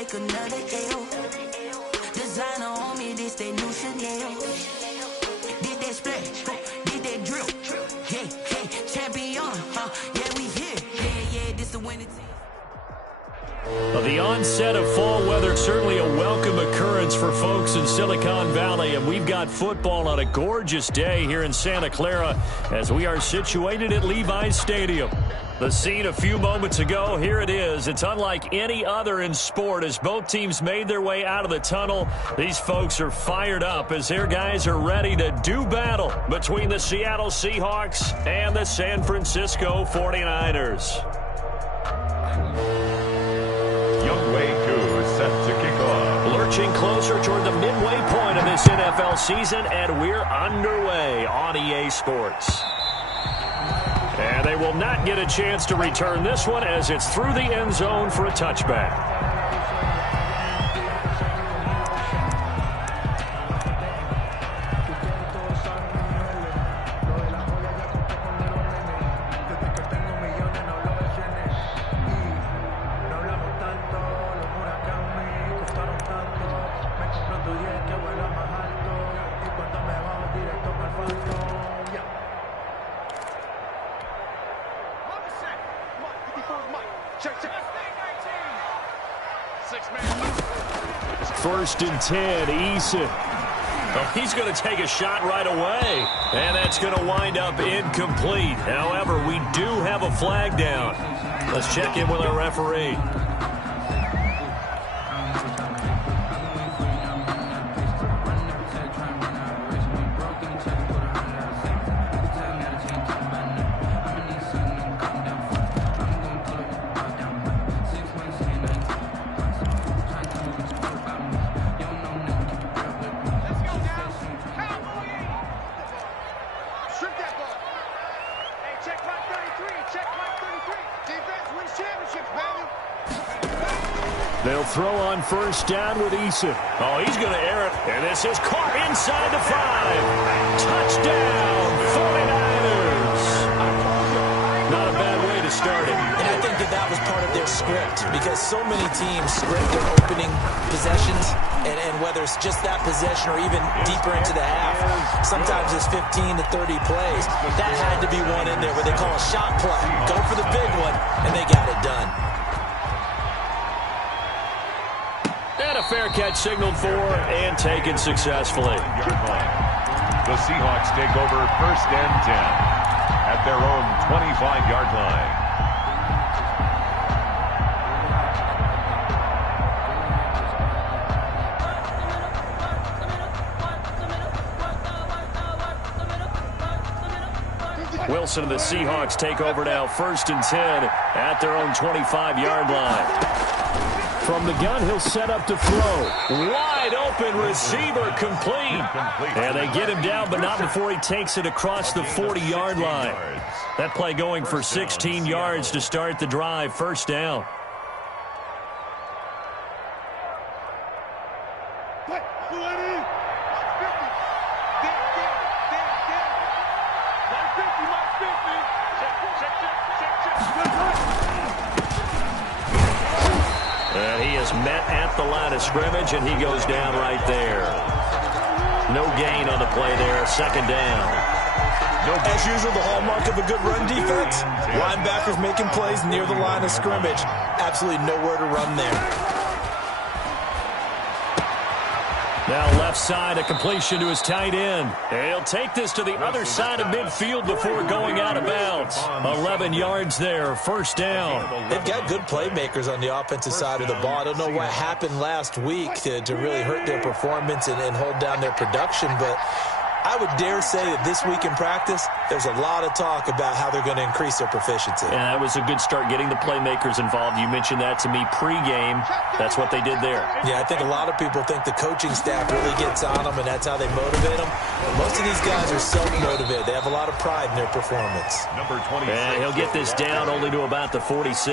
take another L. Designer on me, this they new Chanel. Did that splash, did that drill. Yeah, champion, yeah, we here. Yeah, this the winning team. Well, the onset of fall weather, certainly a welcome occurrence for folks in Silicon Valley, and we've got football on a gorgeous day here in Santa Clara as we are situated at Levi's Stadium. The scene a few moments ago, here it is. It's unlike any other in sport as both teams made their way out of the tunnel. These folks are fired up as their guys are ready to do battle between the Seattle Seahawks and the San Francisco 49ers. Set to kick off. Lurching closer toward the midway point of this NFL season, and we're underway on EA Sports. And they will not get a chance to return this one as it's through the end zone for a touchback. First and 10, Eason. Oh, he's going to take a shot right away, and that's going to wind up incomplete. However, we do have a flag down. Let's check in with our referee. They'll throw on first down with Eason. Oh, he's going to air it. And this is caught inside the 5. Touchdown, 49ers. Not a bad way to start it. And I think that was part of their script because so many teams script their opening possessions, and whether it's just that possession or even deeper into the half, sometimes it's 15 to 30 plays. That had to be one in there where they call a shot play. Go for the big one, and they got it done. And a fair catch signaled for and taken successfully. The Seahawks take over first and 10 at their own 25-yard line. Wilson and the Seahawks take over now first and 10 at their own 25-yard line. From the gun, he'll set up to throw. Wide open receiver complete. And they get him down, but not before he takes it across the 40-yard line. That play going for 16 yards to start the drive. First down. And he is met at the line of scrimmage, and he goes down right there. No gain on the play there. Second down. As usual, the hallmark of a good run defense. Linebackers making plays near the line of scrimmage. Absolutely nowhere to run there. Now left side, a completion to his tight end. And he'll take this to the other side of midfield before going out of bounds. 11 yards there, first down. They've got good playmakers on the offensive side of the ball. I don't know what happened last week to really hurt their performance and hold down their production, but I would dare say that this week in practice, there's a lot of talk about how they're going to increase their proficiency. Yeah, that was a good start getting the playmakers involved. You mentioned that to me pregame. That's what they did there. Yeah, I think a lot of people think the coaching staff really gets on them, and that's how they motivate them. But most of these guys are self-motivated. They have a lot of pride in their performance. Number 26. And he'll get this down only to about the 46.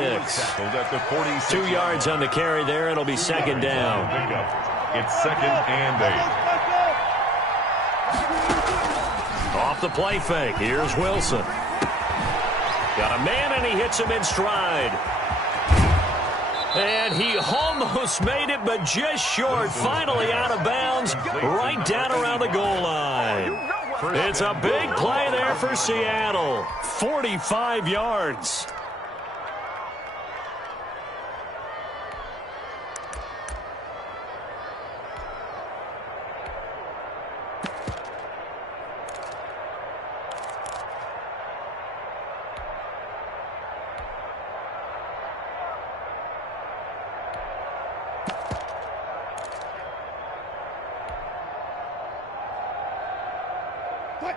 2 yards on the carry there. It'll be second down. It's second and 8. Off the play fake, here's Wilson. Got a man, and he hits him in stride. And he almost made it, but just short. Finally out of bounds, right down around the goal line. It's a big play there for Seattle. 45 yards.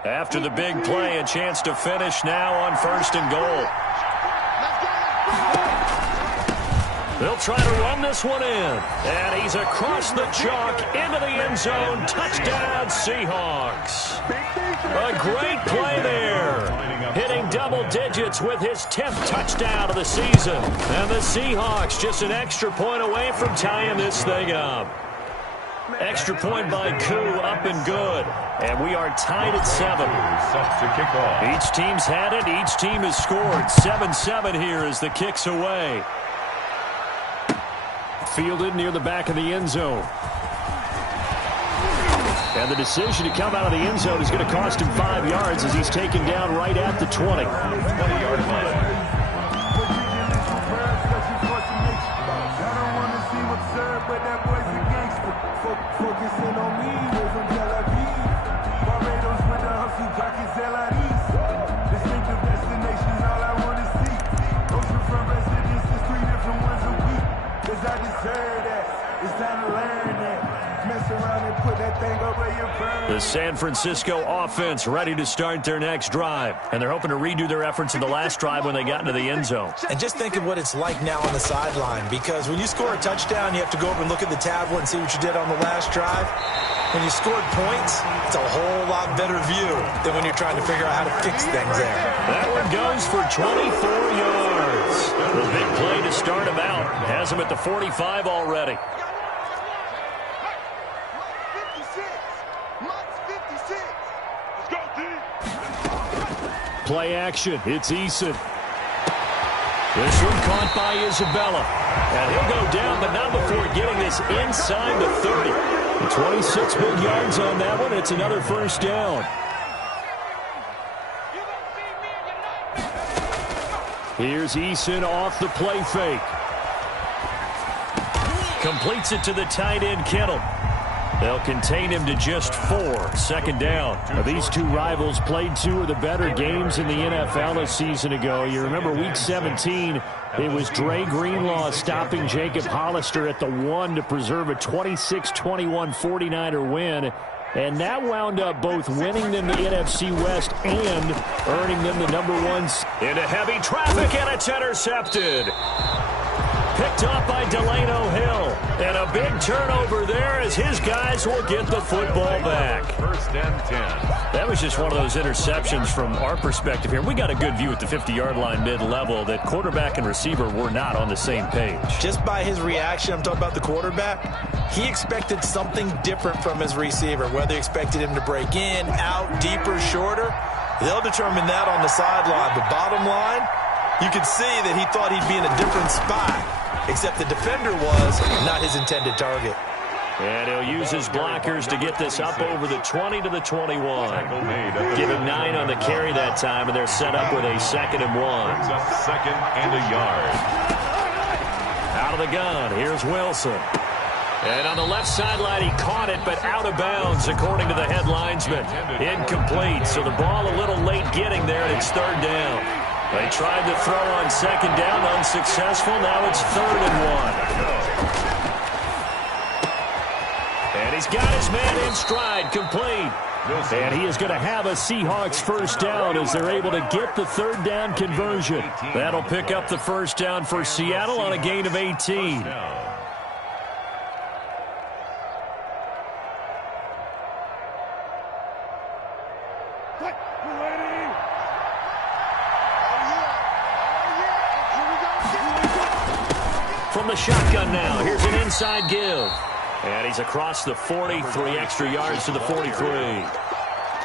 After the big play, a chance to finish now on 1st and goal. They'll try to run this one in. And he's across the chalk into the end zone. Touchdown, Seahawks. A great play there. Hitting double digits with his 10th touchdown of the season. And the Seahawks just an extra point away from tying this thing up. Extra point by Koo, up and good. And we are tied at 7. Set to kick off. Each team's had it. Each team has scored. 7-7 here as the kick's away. Fielded near the back of the end zone. And the decision to come out of the end zone is going to cost him 5 yards as he's taken down right at the 20. 20-yard line. Focusing on me, we're from Tel Aviv. Barbados with the hustle, pockets LIDs. Distinctive destinations, all I want to see. Oceanfront residences, 3 different ones a week. Cause I deserve that, it's time to learn that. Mess around and put that thing over your burn. The San Francisco offense ready to start their next drive. And they're hoping to redo their efforts in the last drive when they got into the end zone. And just think of what it's like now on the sideline, because when you score a touchdown, you have to go over and look at the tablet and see what you did on the last drive. When you scored points, it's a whole lot better view than when you're trying to figure out how to fix things there. That one goes for 24 yards. The big play to start him out. Has him at the 45 already. Play action. It's Eason. This one caught by Isabella. And he'll go down, but not before getting this inside the 30. 26 big yards on that one. It's another first down. Here's Eason off the play fake. Completes it to the tight end, Kittle. They'll contain him to just 4. Second down. Now, these two rivals played 2 of the better games in the NFL a season ago. You remember Week 17, it was Dre Greenlaw stopping Jacob Hollister at the 1 to preserve a 26-21 49er win. And that wound up both winning them the NFC West and earning them the #1. Into heavy traffic, and it's intercepted. Picked up by Delano Hill. And a big turnover there as his guys will get the football back. 1st and 10. That was just one of those interceptions from our perspective here. We got a good view at the 50-yard line mid-level that quarterback and receiver were not on the same page. Just by his reaction, I'm talking about the quarterback, he expected something different from his receiver, whether he expected him to break in, out, deeper, shorter. They'll determine that on the sideline. But bottom line, you could see that he thought he'd be in a different spot, except the defender was not his intended target. And he'll use his blockers to get this up over the 20 to the 21. Give him 9 on the carry that time, and they're set up with a 2nd and 1. Brings up 2nd and a yard. Out of the gun, here's Wilson. And on the left sideline, he caught it, but out of bounds, according to the head linesman. Incomplete, so the ball a little late getting there, and it's 3rd down. They tried to throw on 2nd down, unsuccessful. Now it's 3rd and 1. And he's got his man in stride, complete. And he is going to have a Seahawks first down as they're able to get the 3rd down conversion. That'll pick up the first down for Seattle on a gain of 18. From the shotgun now, here's an inside give. And he's across the 40, 3 extra yards to the 43.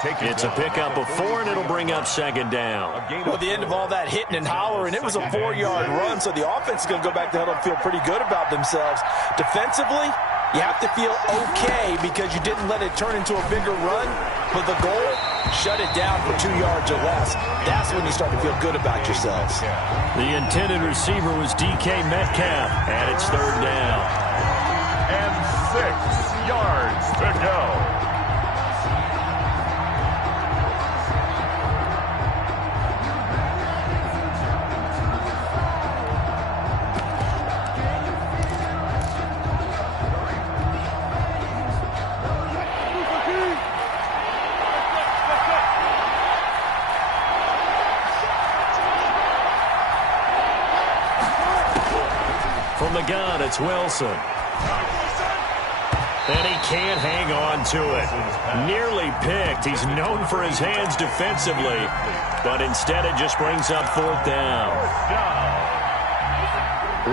It's a pickup of 4, and it'll bring up second down. Well, the end of all that hitting and hollering, it was a 4-yard run, so the offense is going to go back to huddle and feel pretty good about themselves. Defensively, you have to feel okay because you didn't let it turn into a bigger run, but the goal, shut it down for 2 yards or less. That's when you start to feel good about yourselves. The intended receiver was DK Metcalf, and it's third down. And 6 yards to go. From the gun, it's Wilson. And he can't hang on to it. Nearly picked. He's known for his hands defensively, but instead it just brings up fourth down.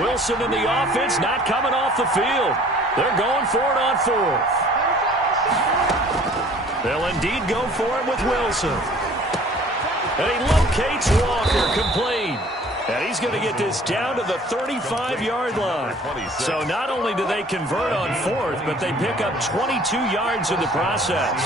Wilson and the offense not coming off the field. They're going for it on fourth. They'll indeed go for it with Wilson. And he locates Walker, complete. And he's going to get this down to the 35-yard line. So not only do they convert on fourth, but they pick up 22 yards in the process.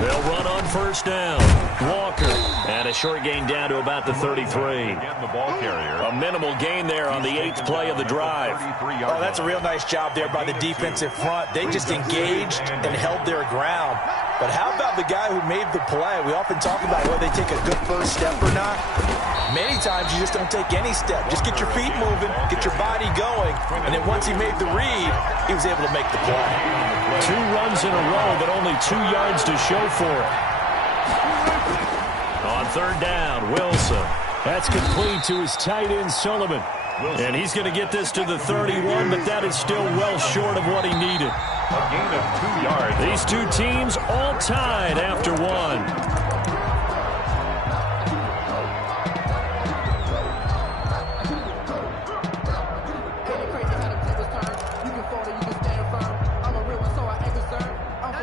They'll run on first down. Walker. And a short gain down to about the 33. A minimal gain there on the 8th play of the drive. Oh, that's a real nice job there by the defensive front. They just engaged and held their ground. But how about the guy who made the play? We often talk about whether they take a good first step or not. Many times you just don't take any step. Just get your feet moving, get your body going, and then once he made the read, he was able to make the play. 2 runs in a row, but only 2 yards to show for it. On third down, Wilson. That's complete to his tight end, Sullivan. And he's going to get this to the 31, but that is still well short of what he needed. A gain of 2 yards. These two teams all tied after one.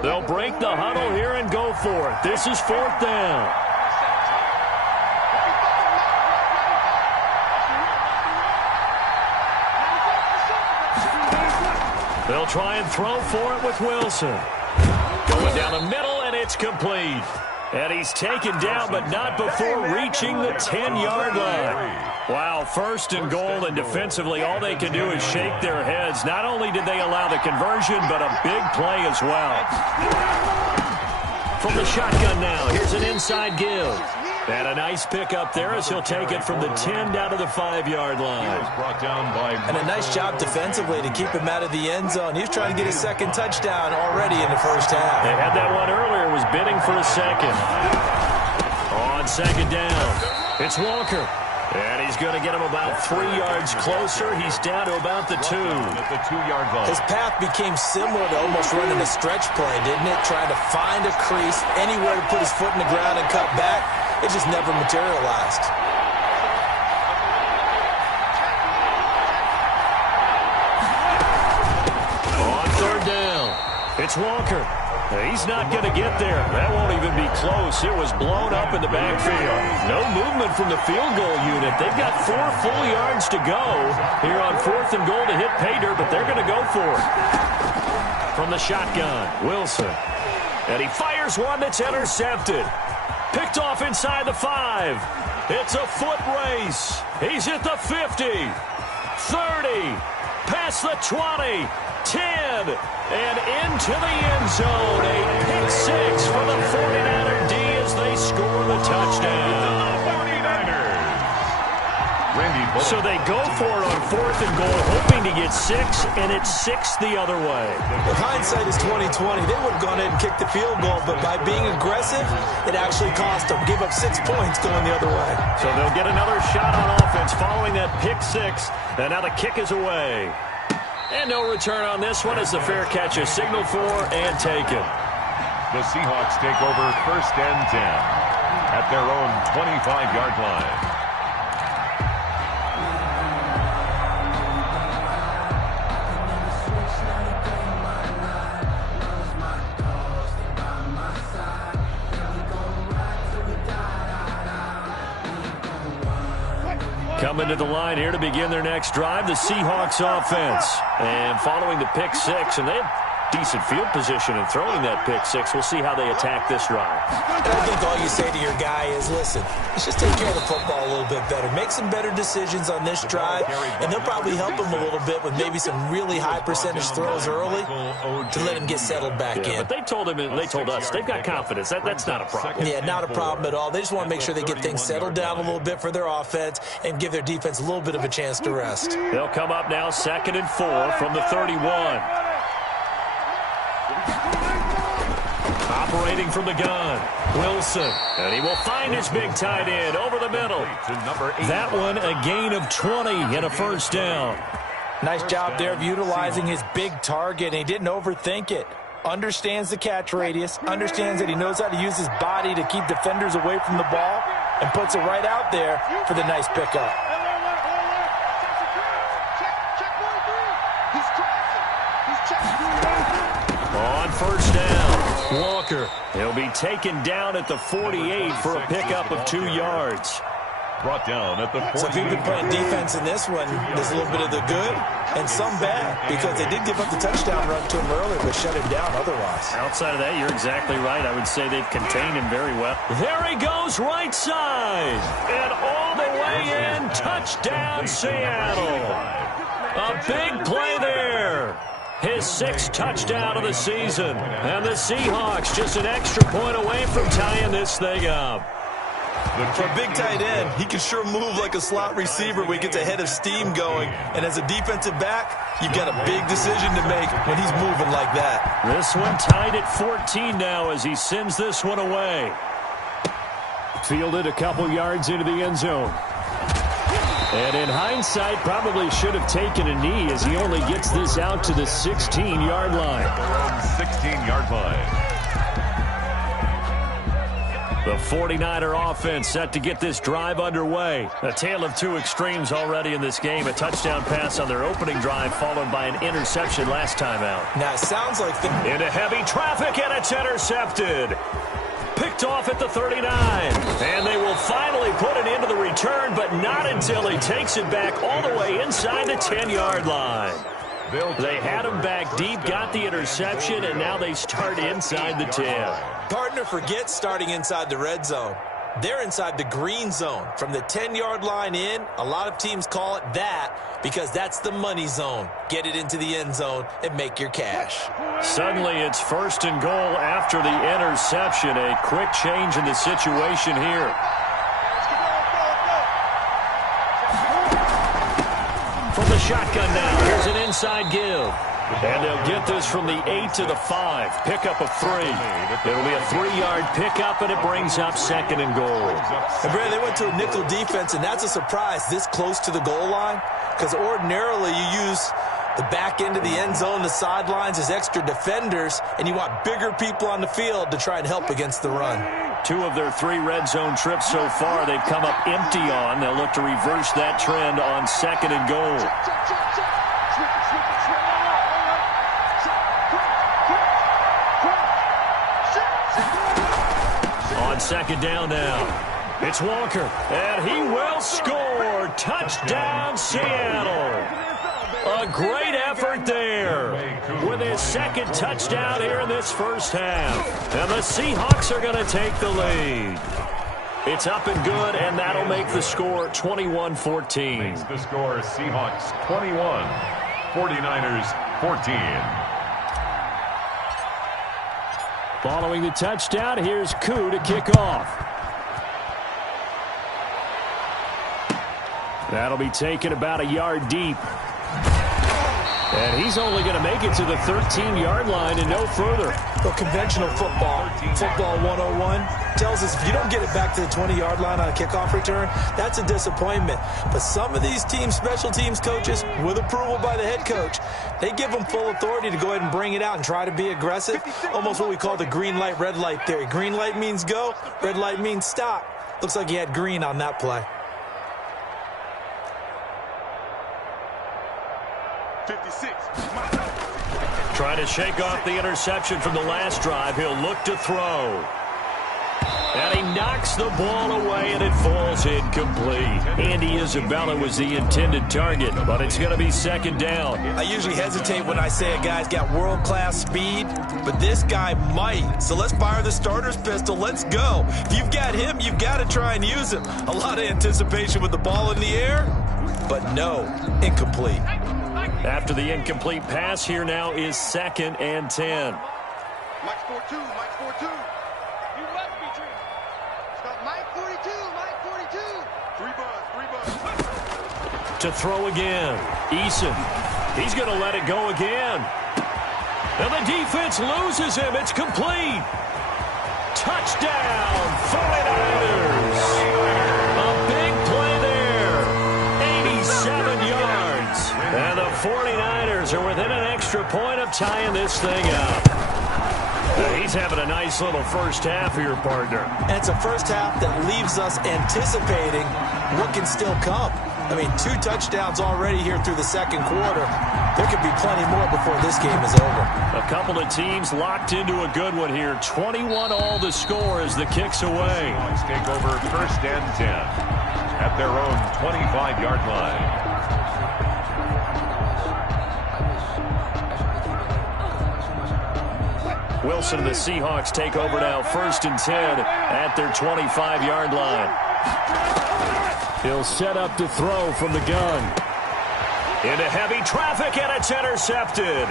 They'll break the huddle here and go for it. This is fourth down. They'll try and throw for it with Wilson. Going down the middle, and it's complete. And he's taken down, but not before reaching the 10-yard line. Wow, first and goal, and defensively, all they can do is shake their heads. Not only did they allow the conversion, but a big play as well. From the shotgun now, here's an inside give. And a nice pick up there as he'll take it from the 10 down to the 5-yard line. And a nice job defensively to keep him out of the end zone. He was trying to get his second touchdown already in the first half. They had that one earlier, was bidding for a second. On second down, it's Walker. And he's going to get him about 3 yards closer. He's down to about the 2. At the 2-yard line. His path became similar to almost running a stretch play, didn't it? Trying to find a crease, anywhere to put his foot in the ground and cut back. It just never materialized. On third down, it's Walker. He's not going to get there. That won't even be close. It was blown up in the backfield. No movement from the field goal unit. They've got 4 full yards to go here on fourth and goal to hit pay dirt, but they're going to go for it. From the shotgun, Wilson. And he fires one that's intercepted. Picked off inside the 5. It's a foot race. He's at the 50, 30, past the 20, 10, and into the end zone. A pick 6 for the 49er D as they score the touchdown. So they go for it on fourth and goal, hoping to get 6, and it's 6 the other way. If hindsight is 20/20, they would have gone ahead and kicked the field goal, but by being aggressive, it actually cost them. Give up 6 points going the other way. So they'll get another shot on offense following that pick 6, and now the kick is away. And no return on this one as the fair catch is signaled for and taken. The Seahawks take over first and 10 at their own 25-yard line. coming to the line here to begin their next drive, the Seahawks offense. And following the pick six, and they have decent field position in throwing that pick six. We'll see how they attack this drive. And I think all you say to your guy is, listen, let's just take care of the football a little bit better. Make some better decisions on this drive, and they'll probably help him a little bit with maybe some really high percentage throws early to let him get settled back in. But they told us they've got confidence. That's not a problem. Yeah, not a problem at all. They just want to make sure they get things settled down a little bit for their offense and give their defense a little bit of a chance to rest. They'll come up now 2nd and 4 from the 31. Operating from the gun, Wilson, and he will find his big tight end over the middle. That one a gain of 20 and a first down. Nice job there of utilizing his big target, and he didn't overthink it. Understands the catch radius, understands that he knows how to use his body to keep defenders away from the ball, and puts it right out there for the nice pickup. On first down, Walker. He'll be taken down at the 48 for a pickup of 2 yards. Brought down at the 48. So if you've been playing defense in this one, there's a little bit of the good and some bad, because they did give up the touchdown run to him earlier, but shut him down otherwise. Outside of that, you're exactly right. I would say they've contained him very well. There he goes, right side. And all the way in, touchdown Seattle. A big play there. His 6th touchdown of the season. And the Seahawks just an extra point away from tying this thing up. For a big tight end, he can sure move like a slot receiver when he gets a head of steam going. And as a defensive back, you've got a big decision to make when he's moving like that. This one tied at 14 now as he sends this one away. Fielded a couple yards into the end zone. And in hindsight, probably should have taken a knee as he only gets this out to the 16-yard line. 16-yard line. The 49er offense set to get this drive underway. A tale of two extremes already in this game. A touchdown pass on their opening drive followed by an interception last time out. Now, it sounds like into heavy traffic, and it's intercepted. Picked off at the 39. And they will finally put it into the return, but not until he takes it back all the way inside the 10-yard line. They had him back deep, got the interception, and now they start inside the 10. Partner forgets starting inside the red zone. They're inside the green zone. From the 10-yard line in, a lot of teams call it that because that's the money zone. Get it into the end zone and make your cash. Suddenly it's 1st and goal after the interception. A quick change in the situation here. From the shotgun now, here's an inside give. And they'll get this from the 8 to the 5. Pickup of 3. It'll be a 3-yard pickup, and it brings up 2nd and goal. And Brad, they went to a nickel defense, and that's a surprise this close to the goal line, because ordinarily you use the back end of the end zone, the sidelines as extra defenders, and you want bigger people on the field to try and help against the run. 2 of their 3 red zone trips so far they've come up empty on. They'll look to reverse that trend on 2nd and goal. On 2nd down now, it's Walker, and he will score. Touchdown, Seattle. A great effort there with his 2nd touchdown here in this first half. And the Seahawks are going to take the lead. It's up and good, and that'll make the score 21-14. Makes the score Seahawks 21, 49ers 14. Following the touchdown, here's Koo to kick off. That'll be taken about a yard deep. And he's only going to make it to the 13-yard line and no further. Well, conventional football 101, tells us if you don't get it back to the 20-yard line on a kickoff return, that's a disappointment. But some of these teams, special teams coaches, with approval by the head coach, they give them full authority to go ahead and bring it out and try to be aggressive. Almost what we call the green light, red light theory. Green light means go, red light means stop. Looks like he had green on that play. 56. Trying to shake off the interception from the last drive. He'll look to throw. And he knocks the ball away, and it falls incomplete. Andy Isabella was the intended target, but it's going to be second down. I usually hesitate when I say a guy's got world-class speed, but this guy might. So let's fire the starter's pistol. Let's go. If you've got him, you've got to try and use him. A lot of anticipation with the ball in the air, but no, incomplete. After the incomplete pass, here now is 2nd and 10. Mike's 4-2, Mike's 4-2. You must be true. Stop Mike 42, Mike 42. Three buzz. To throw again, Eason. He's going to let it go again. And the defense loses him. It's complete. Touchdown, 49ers. A big play there. 87 yards. And the 49ers are within an extra point of tying this thing up. He's having a nice little first half here, partner. And it's a first half that leaves us anticipating what can still come. I mean, 2 touchdowns already here through the second quarter. There could be plenty more before this game is over. A couple of teams locked into a good one here. 21-all the score as the kick's away. Let's take over 1st and 10 at their own 25-yard line. Wilson and the Seahawks take over now 1st and 10 at their 25-yard line. He'll set up to throw from the gun. Into heavy traffic, and it's intercepted.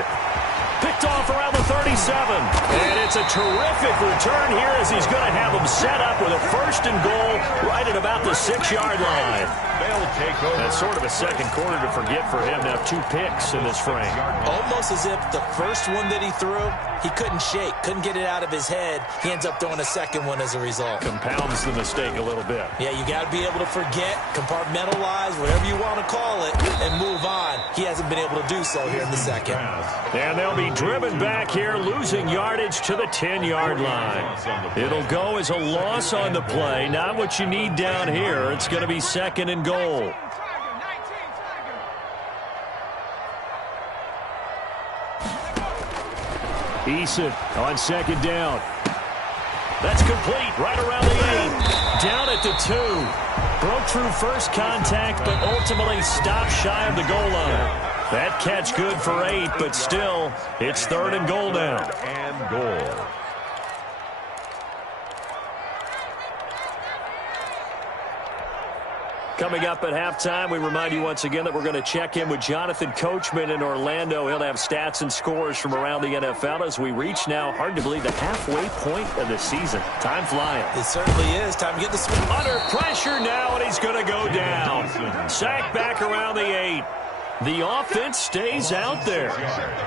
Picked off around the 37. And it's a terrific return here as he's going to have him set up with a 1st and goal right at about the 6-yard line. They'll take over. That's sort of a second quarter to forget for him. Now 2 picks in this frame. Almost as if the first one that he threw, he couldn't shake, couldn't get it out of his head. He ends up throwing a second one as a result. Compounds the mistake a little bit. Yeah, you got to be able to forget, compartmentalize, whatever you want to call it, and move on. He hasn't been able to do so here in the second. And they'll be driven back here, losing yardage to the 10-yard line. It'll go as a loss on the play. Not what you need down here. It's going to be 2nd and goal. Eason on 2nd down. That's complete right around the 8. Down at the 2. Broke through first contact, but ultimately stopped shy of the goal line. That catch good for 8, but still, it's 3rd and goal now. And goal. Coming up at halftime, we remind you once again that we're going to check in with Jonathan Coachman in Orlando. He'll have stats and scores from around the NFL as we reach now, hard to believe, the halfway point of the season. Time flying. It certainly is. Time to get the swing. Under pressure now, and he's going to go down. Sacked back around the 8. The offense stays out there.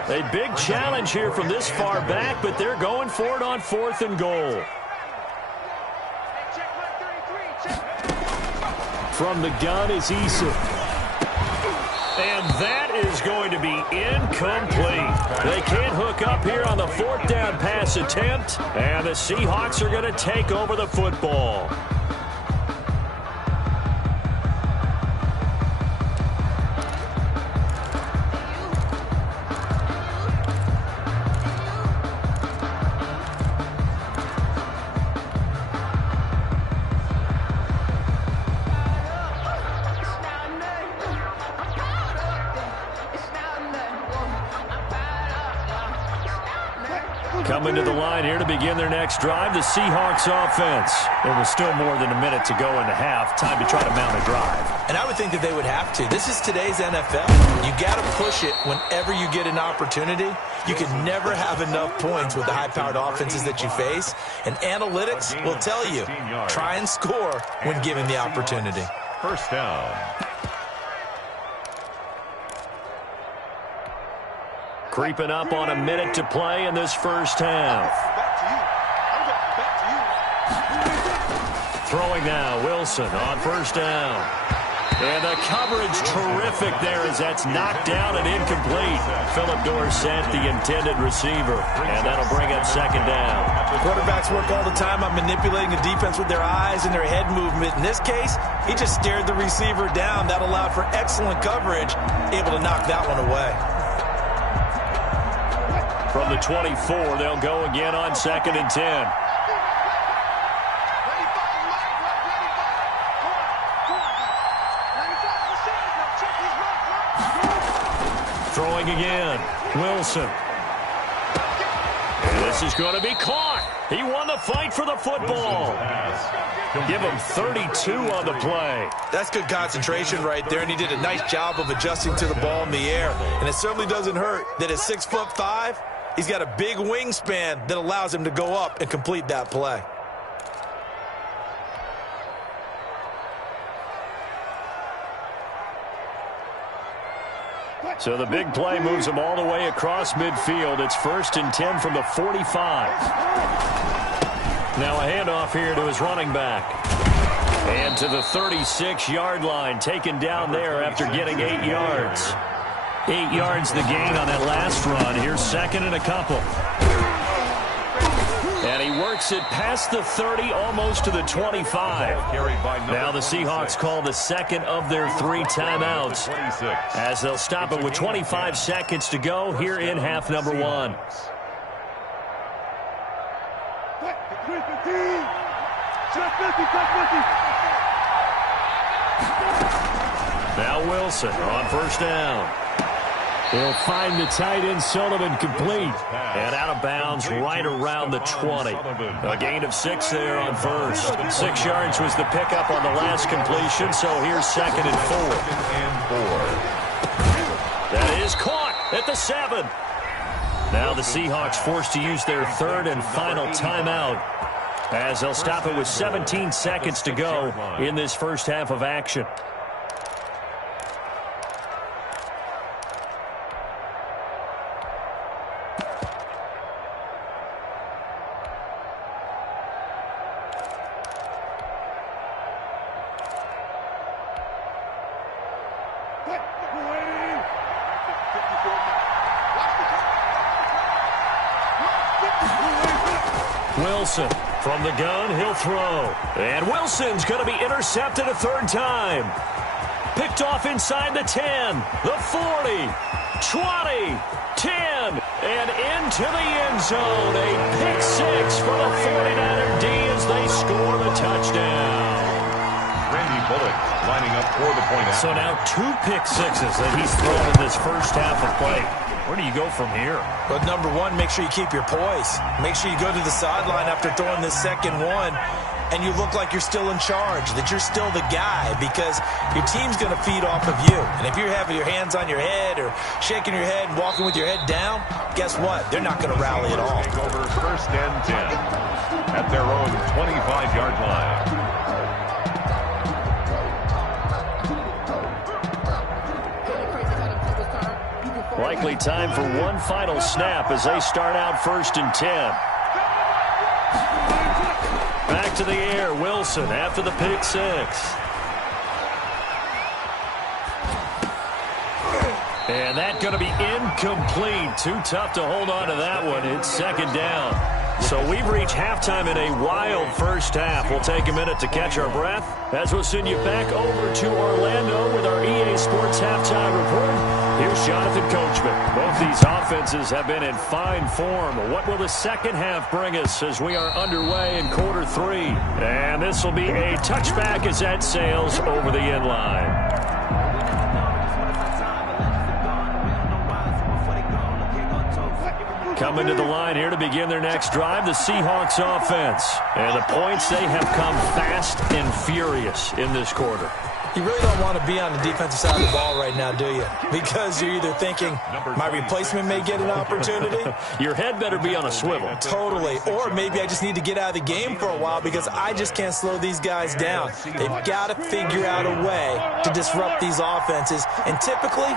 A big challenge here from this far back, but they're going for it on 4th and goal. From the gun is Eason. And that is going to be incomplete. They can't hook up here on the 4th down pass attempt, and the Seahawks are going to take over the football. Coming to the line here to begin their next drive, the Seahawks offense. There was still more than a minute to go in the half. Time to try to mount a drive. And I would think that they would have to. This is today's NFL. You got to push it whenever you get an opportunity. You can never have enough points with the high-powered offenses that you face. And analytics will tell you, try and score when given the opportunity. 1st down. Creeping up on a minute to play in this first half. Throwing now, Wilson on 1st down. And the coverage terrific there as that's knocked down and incomplete. Philip Dorsett, the intended receiver. And that'll bring up 2nd down. Quarterbacks work all the time on manipulating the defense with their eyes and their head movement. In this case, he just stared the receiver down. That allowed for excellent coverage, able to knock that one away. From the 24, they'll go again on 2nd and 10. Throwing again. Wilson. And this is going to be caught. He won the fight for the football. Give him 32 on the play. That's good concentration right there, and he did a nice job of adjusting to the ball in the air. And it certainly doesn't hurt that at 6'5", he's got a big wingspan that allows him to go up and complete that play. So the big play moves him all the way across midfield. It's 1st and 10 from the 45. Now a handoff here to his running back. And to the 36-yard line, taken down there after getting 8 yards. 8 yards the gain on that last run. Here's 2nd and a couple. And he works it past the 30, almost to the 25. Now the Seahawks call the 2nd of their 3 timeouts, as they'll stop it with 25 seconds to go here in half number 1. Now Wilson on 1st down. He'll find the tight end Sullivan complete. And out of bounds right around the 20. A gain of 6 there on 1st. 6 yards was the pickup on the last completion, so here's 2nd and 4. That is caught at the 7. Now the Seahawks forced to use their 3rd and final timeout, as they'll stop it with 17 seconds to go in this first half of action. Wilson from the gun, he'll throw. And Wilson's going to be intercepted a 3rd time. Picked off inside the 10, the 40, 20, 10, and into the end zone. A pick 6 for the 49er D as they score the touchdown. Randy Bullock lining up for the point. So now 2 pick 6s that he's thrown in this first half of play. Where do you go from here? But number 1, make sure you keep your poise. Make sure you go to the sideline after throwing this 2nd one, and you look like you're still in charge, that you're still the guy, because your team's going to feed off of you. And if you're having your hands on your head or shaking your head and walking with your head down, guess what? They're not going to rally at all. Take over 1st and 10 at their own 25-yard line. Likely time for one final snap as they start out 1st and 10. Back to the air, Wilson after the pick 6. And that's going to be incomplete. Too tough to hold on to that one. It's 2nd down. So we've reached halftime in a wild first half. We'll take a minute to catch our breath as we'll send you back over to Orlando with our EA Sports Halftime Report. Here's Jonathan Coachman. Both these offenses have been in fine form. What will the second half bring us as we are underway in quarter 3? And this will be a touchback as that sails over the end line. Coming to the line here to begin their next drive, the Seahawks offense. And the points, they have come fast and furious in this quarter. You really don't want to be on the defensive side of the ball right now, do you? Because you're either thinking, my replacement may get an opportunity. Your head better be on a swivel. Totally. Or maybe I just need to get out of the game for a while because I just can't slow these guys down. They've got to figure out a way to disrupt these offenses. And typically,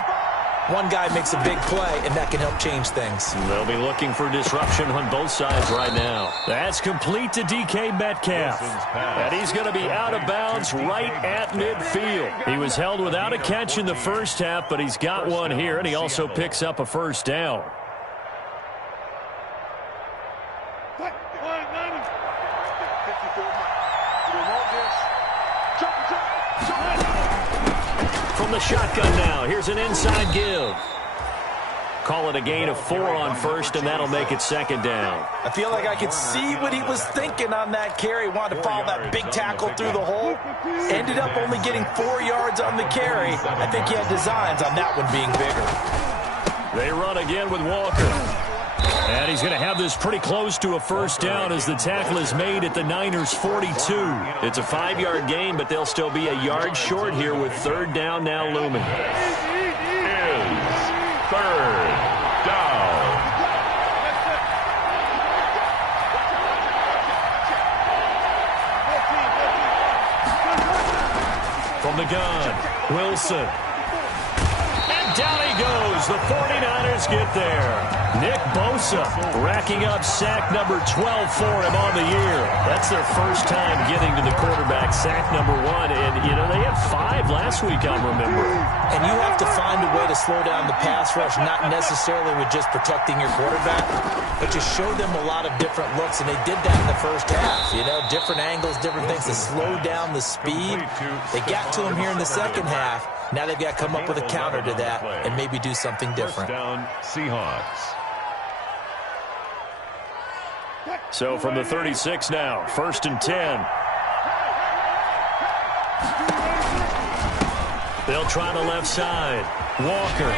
one guy makes a big play, and that can help change things. They'll be looking for disruption on both sides right now. That's complete to DK Metcalf. And he's going to be out of bounds right at midfield. He was held without a catch in the first half, but he's got one here, and he also picks up a first down. From the shotgun now, here's an inside give. call it a gain of 4 on first, and that'll make it second down. I feel like I could see what he was thinking on that carry. Wanted to follow that big tackle through the hole. Ended up only getting 4 yards on the carry. I think he had designs on that one being bigger. They run again with Walker. And he's going to have this pretty close to a first down as the tackle is made at the Niners' 42. It's a 5-yard gain, but they'll still be a yard short here with third down now looming. Third down. From the gun, Wilson. And down he goes. The 49ers get there. Nick Bosa racking up sack number 12 for him on the year. That's their first time getting to the quarterback, sack number 1. And, you know, they had 5 last week, I'm remembering. And you have to find a way to slow down the pass rush, not necessarily with just protecting your quarterback, but just show them a lot of different looks, and they did that in the first half. You know, different angles, different things to slow down the speed. They got to him here in the second half. Now they've got to come up with a counter to that and maybe do something different. First down, Seahawks. So from the 36 now, first and 10. They'll try the left side. Walker.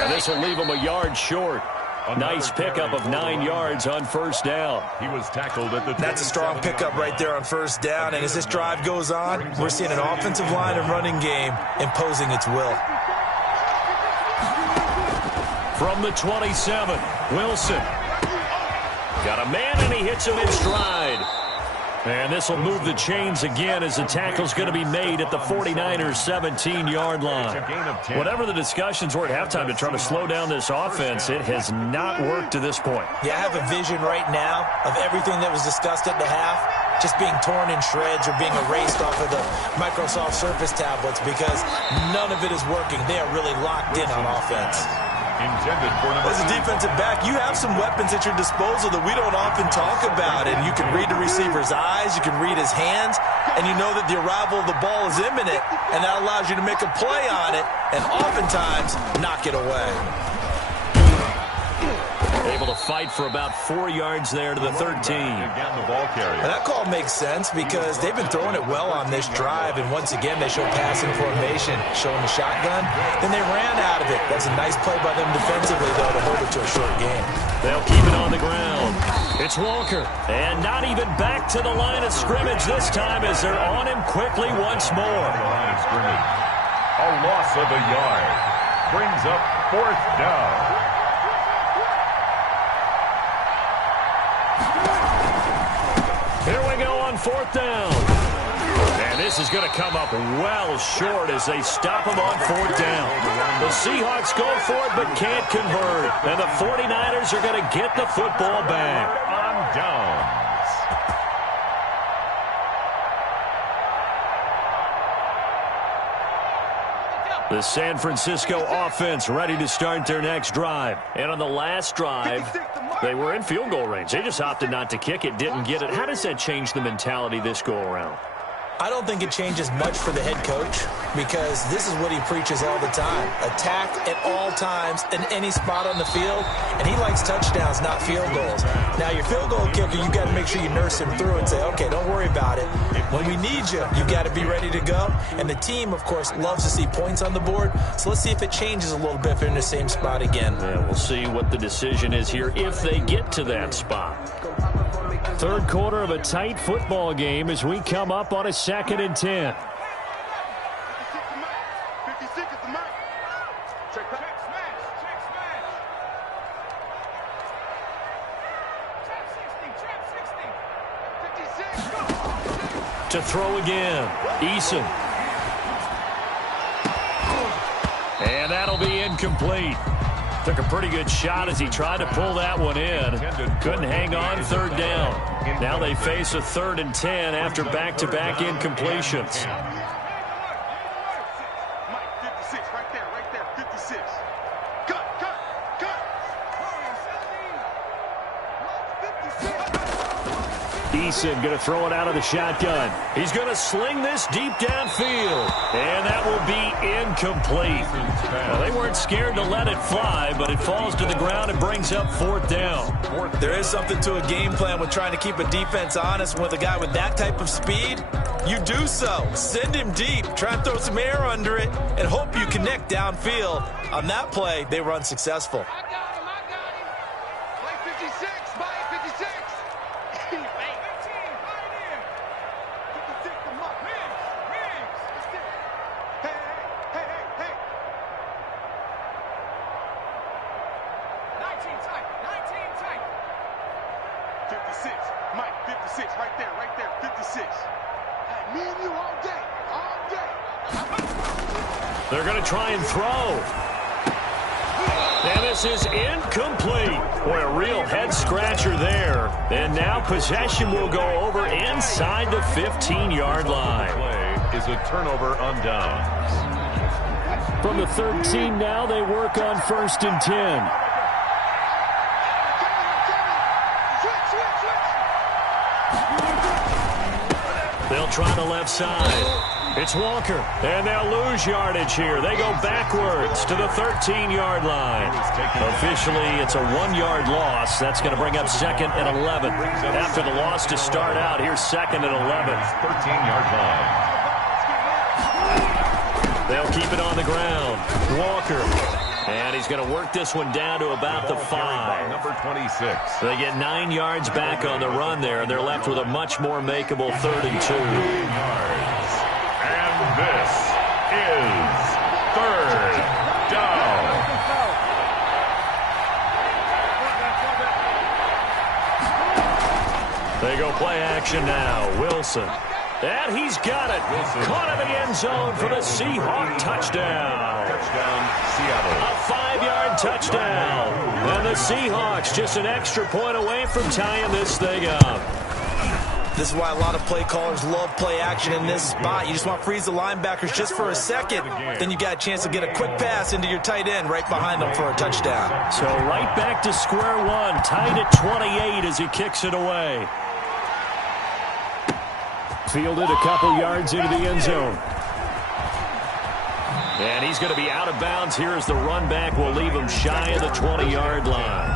And this will leave him a yard short. Nice pickup of 9 yards on first down. He was tackled at the... That's a strong pickup right there on first down. And as this drive goes on, we're seeing an offensive line and running game imposing its will. From the 27, Wilson. Got a man, and he hits him in stride. And this will move the chains again as the tackle's going to be made at the 49ers' 17-yard line. Whatever the discussions were at halftime to try to slow down this offense, it has not worked to this point. Yeah, I have a vision right now of everything that was discussed at the half just being torn in shreds or being erased off of the Microsoft Surface tablets because none of it is working. They are really locked in on offense. Intended for As a defensive back, you have some weapons at your disposal that we don't often talk about. And you can read the receiver's eyes, you can read his hands, and you know that the arrival of the ball is imminent, and that allows you to make a play on it and oftentimes knock it away. Able to fight for about 4 yards there to the 13. Again, the ball carrier. And that call makes sense because they've been throwing it well on this drive, and once again they show passing formation, showing the shotgun. Then they ran out of it. That's a nice play by them defensively, though, to hold it to a short game. They'll keep it on the ground. It's Walker. And not even back to the line of scrimmage this time as they're on him quickly once more. Line of scrimmage. A loss of a yard. Brings up fourth down. Here we go on fourth down. And this is going to come up well short as they stop him on fourth down. The Seahawks go for it but can't convert. And the 49ers are going to get the football back. On downs. The San Francisco offense ready to start their next drive. And on the last drive, they were in field goal range. They just opted not to kick it, didn't get it. How does that change the mentality this go around? I don't think it changes much for the head coach because this is what he preaches all the time. Attack at all times in any spot on the field, and he likes touchdowns, not field goals. Now, your field goal kicker, you've got to make sure you nurse him through and say, okay, don't worry about it. When we need you, you've got to be ready to go. And the team, of course, loves to see points on the board, so let's see if it changes a little bit if they're in the same spot again. Yeah, we'll see what the decision is here if they get to that spot. Third quarter of a tight football game as we come up on a 2nd and 10. 56 is the mark. Check smash. Check smash. Check 60. Check 60. 56. Go. To throw again. Eason. And that'll be incomplete. Took a pretty good shot as he tried to pull that one in. Couldn't hang on third down. Now they face a 3rd and 10 after back-to-back incompletions. Mike, 56, right there, 56. Cut. 56. Beeson going to throw it out of the shotgun. He's going to sling this deep downfield. And that will be incomplete. Well, they weren't scared to let it fly, but it falls to the ground and brings up 4th down. There is something to a game plan with trying to keep a defense honest. With a guy with that type of speed, you do so. Send him deep. Try and throw some air under it and hope you connect downfield. On that play, they were unsuccessful. I got him. Mike 56, Mike 56. Hey, 15, right in. 56 to Mike. Rings. Hey. 19 tight. 56, Mike 56, right there, 56. Hey, me and you all day. They're going to try and throw. And this is incomplete. Boy, a real head-scratcher there. And now possession will go over inside the 15-yard line. Play is a turnover on downs. From the 13 now, they work on 1st and 10. They'll try the left side. It's Walker, and they'll lose yardage here. They go backwards to the 13-yard line. Officially, it's a 1-yard loss. That's going to bring up 2nd and 11. After the loss to start out, here's 2nd and 11. 13-yard line. They'll keep it on the ground. Walker, and he's going to work this one down to about the 5. Number 26. They get 9 yards back on the run there, and they're left with a much more makeable 3rd and 2. And this is 3rd down. They go play action now. Wilson. And he's got it. Caught in the end zone for the Seahawk touchdown. Touchdown, Seattle. A 5-yard touchdown. And the Seahawks just an extra point away from tying this thing up. This is why a lot of play callers love play action in this spot. You just want to freeze the linebackers just for a second. Then you got a chance to get a quick pass into your tight end right behind them for a touchdown. So right back to square one. Tied at 28 as he kicks it away. Fielded a couple yards into the end zone. And he's going to be out of bounds here as the run back will leave him shy of the 20-yard line.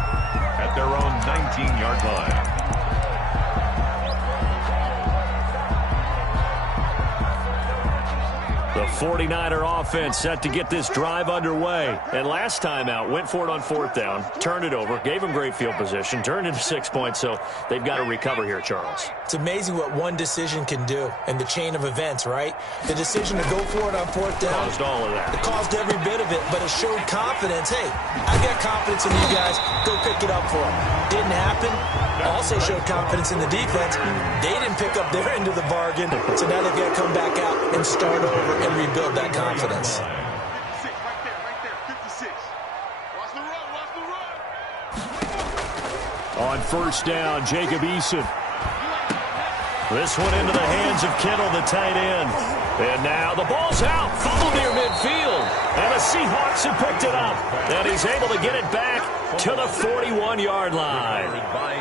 At their own 19-yard line. The 49er offense set to get this drive underway. And last time out, went for it on 4th down, turned it over, gave them great field position, turned into 6 points, so they've got to recover here, Charles. It's amazing what one decision can do in the chain of events, right? The decision to go for it on 4th down. Caused all of that. It caused every bit of it, but it showed confidence. Hey, I got confidence in you guys. Go pick it up for them. Didn't happen. Also showed confidence in the defense. They didn't pick up their end of the bargain, so now they've got to come back out and start over and rebuild that confidence. 56, right there, 56. Watch the run. On 1st down, Jacob Eason. This one into the hands of Kittle, the tight end. And now the ball's out. Fumbled near midfield. And the Seahawks have picked it up. And he's able to get it back to the 41-yard line.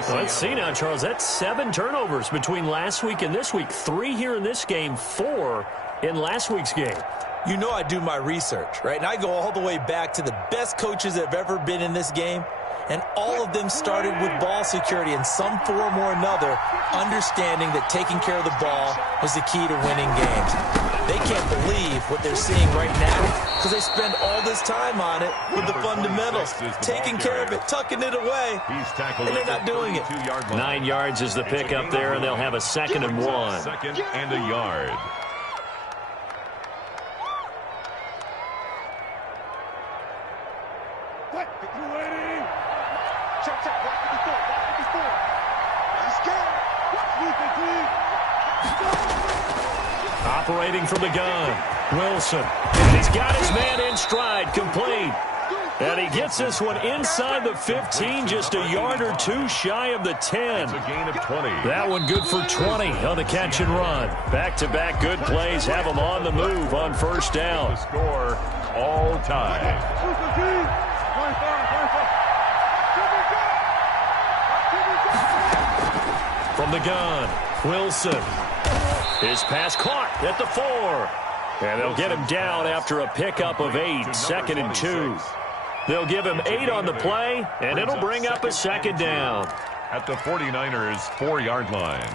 Let's see now, Charles. That's 7 turnovers between last week and this week. 3 here in this game, 4 in last week's game. You know I do my research, right? And I go all the way back to the best coaches that have ever been in this game. And all of them started with ball security in some form or another, understanding that taking care of the ball was the key to winning games. They can't believe what they're seeing right now because they spend all this time on it with the fundamentals, taking care of it, tucking it away, and they're not doing it. 9 yards is the pickup there, and they'll have a 2nd and 1. 2nd and a yard. Operating from the gun, Wilson. And he's got his man in stride, complete. And he gets this one inside the 15, just a yard or 2 shy of the 10. It's a gain of 20. That one good for 20 on the catch and run. Back-to-back good plays have them on the move on 1st down. The score, all tied. From From the gun, Wilson. His pass caught at the 4. And they'll get him down after a pickup of 8, 2nd and 2. They'll give him 8 on the play, and it'll bring up a 2nd down. At the 49ers 4-yard line.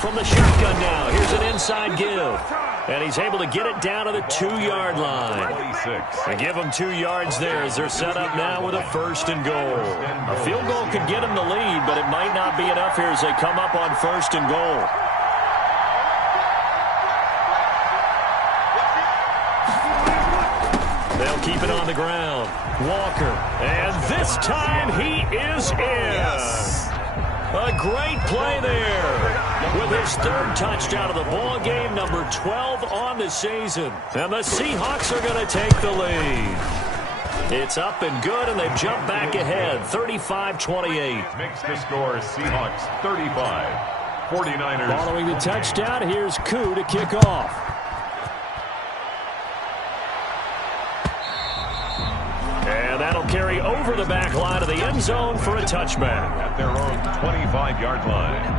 From the shotgun now, here's an inside give. And he's able to get it down to the 2-yard line. 26. And give them 2 yards there as they're set up now with a 1st and goal. A field goal could get them the lead, but it might not be enough here as they come up on 1st and goal. They'll keep it on the ground. Walker. And this time he is in. Yes. A great play there. With his 3rd touchdown of the ball game, number 12 on the season. And the Seahawks are going to take the lead. It's up and good, and they jump back ahead, 35-28. Makes the score Seahawks 35. 49ers. Following the touchdown, here's Koo to kick off. And that'll carry over the back line of the end zone for a touchback. At their own 25-yard line.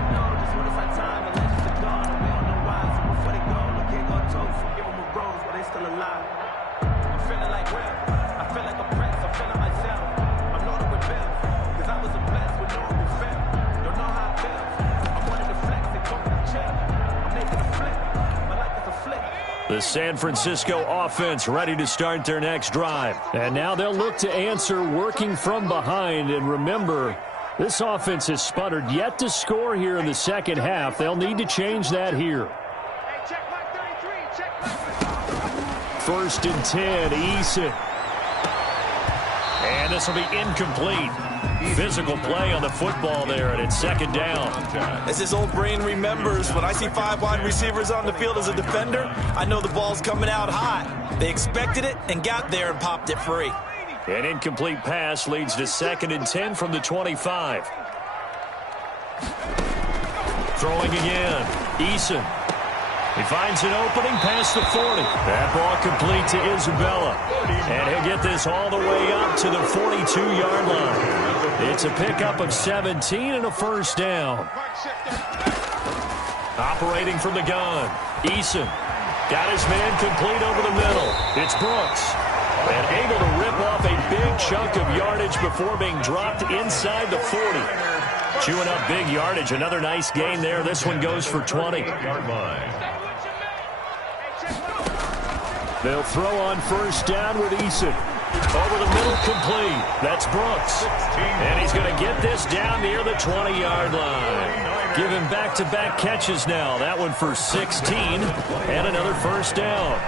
The San Francisco offense ready to start their next drive. And now they'll look to answer working from behind. And remember, this offense has sputtered yet to score here in the second half. They'll need to change that here. 1st and 10, Eason. And this will be incomplete. Physical play on the football there, and it's 2nd down. As his old brain remembers, when I see 5 wide receivers on the field as a defender, I know the ball's coming out hot. They expected it and got there and popped it free. An incomplete pass leads to 2nd and 10 from the 25. Throwing again. Eason. He finds an opening past the 40. That ball complete to Isabella. And he'll get this all the way up to the 42-yard line. It's a pickup of 17 and a 1st down. Operating from the gun. Eason. Got his man complete over the middle. It's Brooks. And able to rip off a big chunk of yardage before being dropped inside the 40. Chewing up big yardage. Another nice gain there. This one goes for 20. They'll throw on 1st down with Eason. Over the middle, complete. That's Brooks. And he's going to get this down near the 20-yard line. Give him back-to-back catches now. That one for 16 and another 1st down.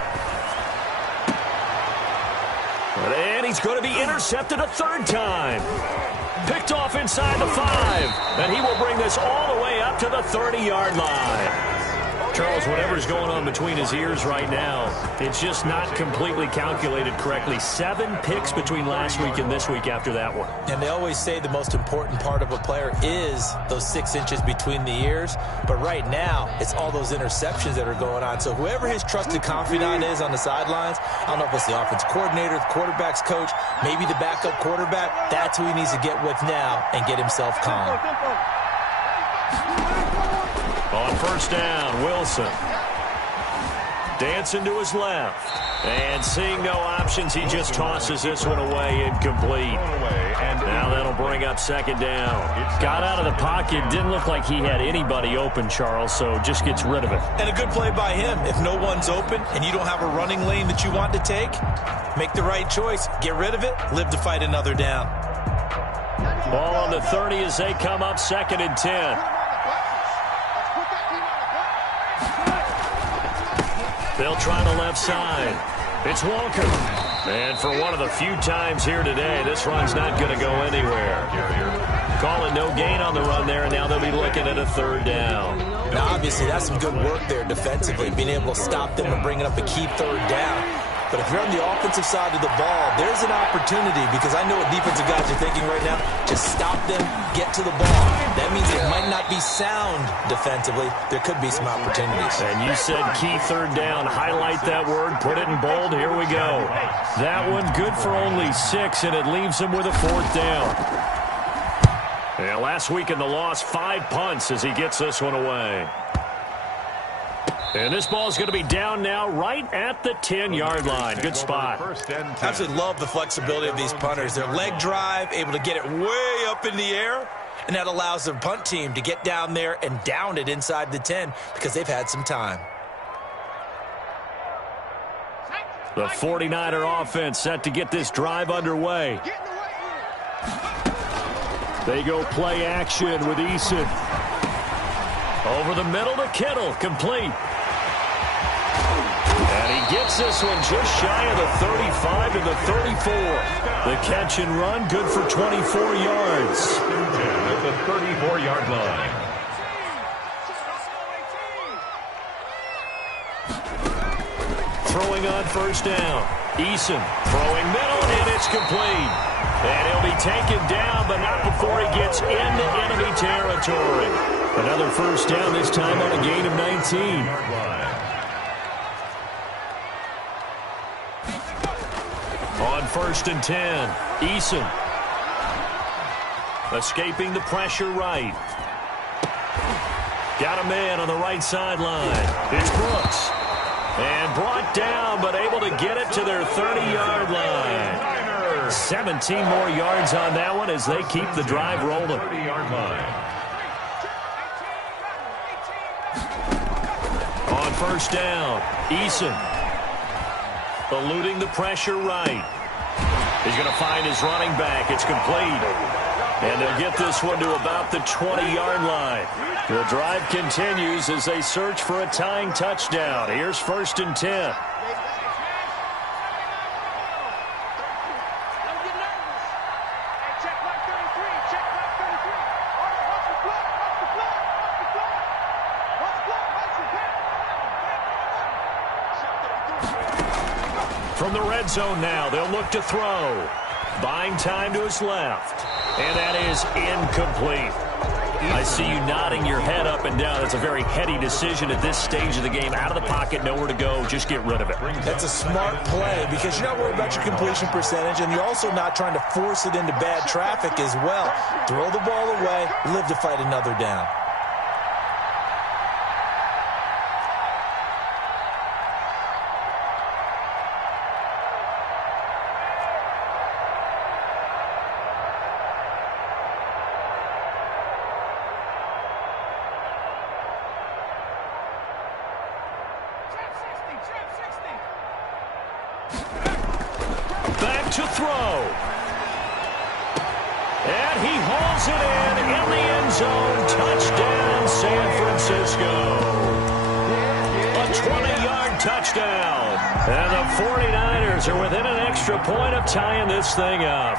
And he's going to be intercepted a 3rd time. Picked off inside the 5. And he will bring this all the way up to the 30-yard line. Charles, whatever's going on between his ears right now, it's just not completely calculated correctly. 7 picks between last week and this week after that one. And they always say the most important part of a player is those 6 inches between the ears. But right now, it's all those interceptions that are going on. So whoever his trusted confidant is on the sidelines, I don't know if it's the offensive coordinator, the quarterback's coach, maybe the backup quarterback, that's who he needs to get with now and get himself calm. On 1st down, Wilson. Dancing to his left. And seeing no options, he just tosses this one away, incomplete. Now that'll bring up 2nd down. Got out of the pocket, didn't look like he had anybody open, Charles, so just gets rid of it. And a good play by him. If no one's open and you don't have a running lane that you want to take, make the right choice. Get rid of it, live to fight another down. Ball on the 30 as they come up 2nd and 10. They'll try the left side. It's Walker. And for one of the few times here today, this run's not going to go anywhere. Calling no gain on the run there, and now they'll be looking at a 3rd down. Now, obviously, that's some good work there defensively, being able to stop them and bringing up a key 3rd down. But if you're on the offensive side of the ball, there's an opportunity, because I know what defensive guys are thinking right now. Just stop them, get to the ball. That means it might not be sound defensively. There could be some opportunities. And you said key third down. Highlight that word. Put it in bold. Here we go. That one good for only 6, and it leaves him with a 4th down. Yeah, last week in the loss, 5 punts as he gets this one away. And this ball is going to be down now right at the 10-yard line. Good spot. Absolutely love the flexibility of these punters. Their leg drive, able to get it way up in the air, and that allows the punt team to get down there and down it inside the 10 because they've had some time. The 49er offense set to get this drive underway. They go play action with Eason. Over the middle to Kittle, complete. And he gets this one just shy of the 35 to the 34. The catch and run, good for 24 yards. At the 34-yard line. Throwing on first down. Eason throwing middle, and it's complete. And he'll be taken down, but not before he gets into enemy territory. Another first down, this time on a gain of 19. On 1st and 10, Eason. Escaping the pressure right. Got a man on the right sideline. It's Brooks. And brought down, but able to get it to their 30-yard line. 17 more yards on that one as they keep the drive rolling. 30-yard line. On first down, Eason. Eluding the pressure right. He's going to find his running back. It's complete. And they'll get this one to about the 20-yard line. The drive continues as they search for a tying touchdown. Here's 1st and 10. From the red zone now, they'll look to throw. Buying time to his left. And that is incomplete. I see you nodding your head up and down. It's a very heady decision at this stage of the game. Out of the pocket, nowhere to go. Just get rid of it. That's a smart play because you're not worried about your completion percentage, and you're also not trying to force it into bad traffic as well. Throw the ball away, live to fight another down. Back to throw. And he hauls it in the end zone. Touchdown, San Francisco. A 20-yard touchdown. And the 49ers are within an extra point of tying this thing up.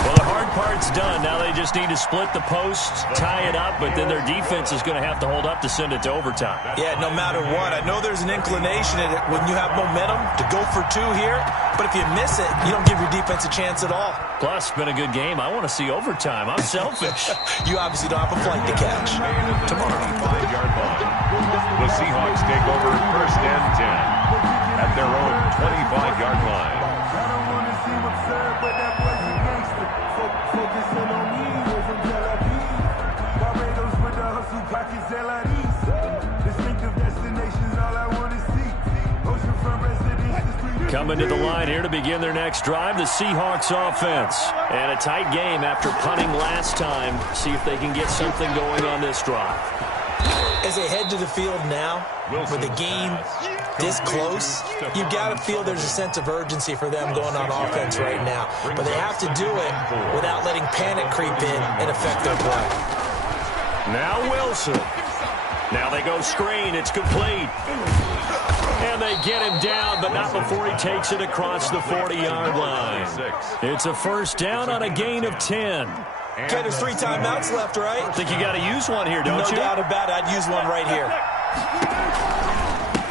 Well, the hard part's done. Now they just need to split the posts, tie it up, but then their defense is going to have to hold up to send it to overtime. Yeah, no matter what. I know there's an inclination in it when you have momentum to go for 2 here, but if you miss it, you don't give your defense a chance at all. Plus, it's been a good game. I want to see overtime. I'm selfish. You obviously don't have a flight to catch. Tomorrow. 5-yard line. The Seahawks take over 1st and 10 at their own 25-yard line. I don't want to seem absurd, but that boy's a gangster. Focusing on me, we're from Tel Aviv. Barbados with the hustle, pockets LIDs. Distinctive destinations, all I want to see. Oceanfront residences. Coming to the line here to begin their next drive, the Seahawks offense. And a tight game after punting last time. See if they can get something going on this drive. As they head to the field now, with the game this close, you've got to feel there's a sense of urgency for them going on offense right now. But they have to do it without letting panic creep in and affect their play. Now Wilson. Now they go screen. It's complete. And they get him down, but not before he takes it across the 40-yard line. It's a first down on a gain of 10. Okay, there's 3 timeouts left, right? I think you got to use one here, don't you? No doubt about it. I'd use one right here.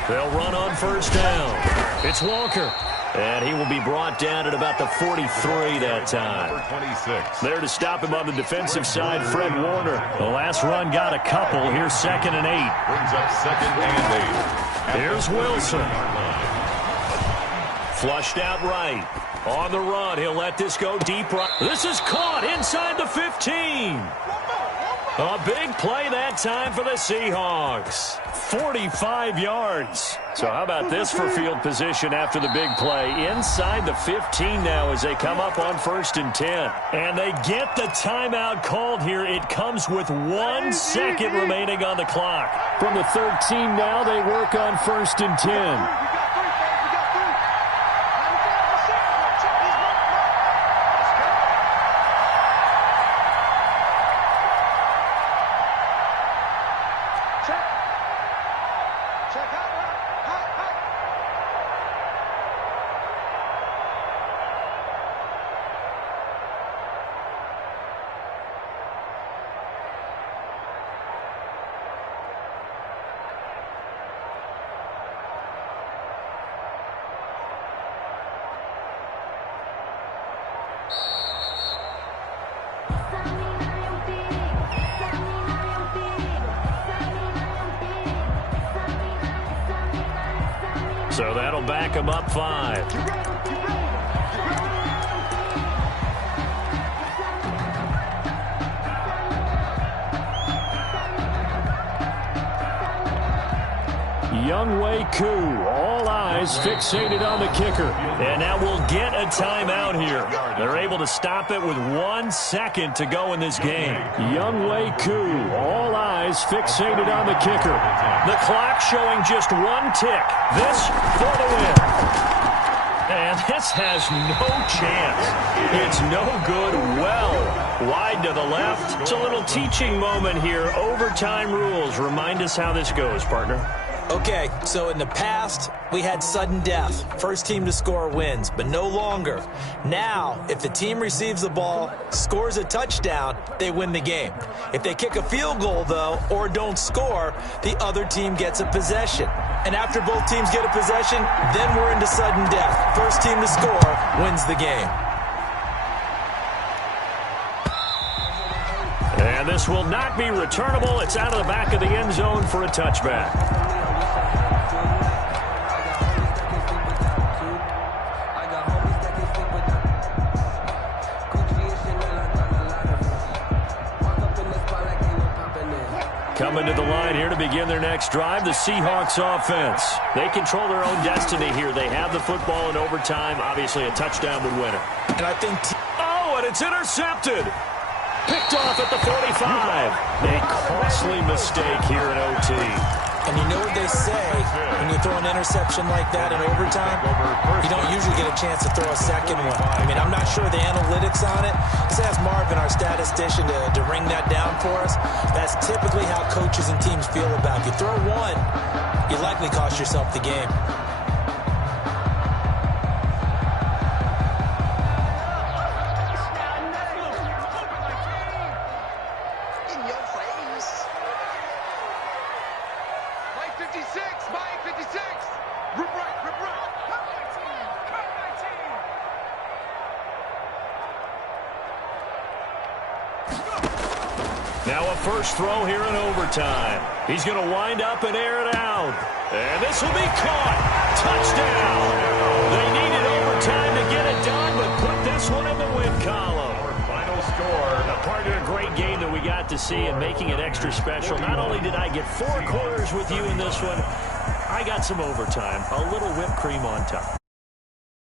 They'll run on first down. It's Walker. And he will be brought down at about the 43 that time. 26. There to stop him on the defensive side, Fred Warner. The last run got a couple. Here's 2nd and 8. Brings up 2nd and 8. Here's Wilson. Flushed out right. On the run, he'll let this go deep right. This is caught inside the 15. A big play that time for the Seahawks. 45 yards. So how about this for field position after the big play? Inside the 15 now as they come up on 1st and 10. And they get the timeout called here. It comes with 1 second remaining on the clock. From the 13 now, they work on 1st and 10. So that'll back him up 5. Younghoe Koo, all eyes fixated on the kicker. And now we'll get a timeout here. They're able to stop it with 1 second to go in this game. Younghoe Koo, all eyes fixated on the kicker. The clock showing just 1 tick. This for the win. And this has no chance. It's no good. Well wide to the left. It's a little teaching moment here. Overtime rules. Remind us how this goes, partner. Okay, so in the past, we had sudden death. First team to score wins, but no longer. Now, if the team receives the ball, scores a touchdown, they win the game. If they kick a field goal, though, or don't score, the other team gets a possession. And after both teams get a possession, then we're into sudden death. First team to score wins the game. And this will not be returnable. It's out of the back of the end zone for a touchback. Coming to the line here to begin their next drive, the Seahawks offense. They control their own destiny here. They have the football in overtime. Obviously, a touchdown would win it. And I think... and it's intercepted. Picked off at the 45. A costly mistake here in OT. And you know what they say, when you throw an interception like that in overtime, you don't usually get a chance to throw a second one. I mean, I'm not sure the analytics on it. Let's ask Marvin, our statistician, to ring that down for us. That's typically how coaches and teams feel about it. If you throw one, you likely cost yourself the game. Now a first throw here in overtime. He's going to wind up and air it out. And this will be caught. Touchdown. They needed overtime to get it done, but put this one in the win column. Our final score. A part of a great game that we got to see and making it extra special. Not only did I get 4 quarters with you in this one, I got some overtime. A little whipped cream on top.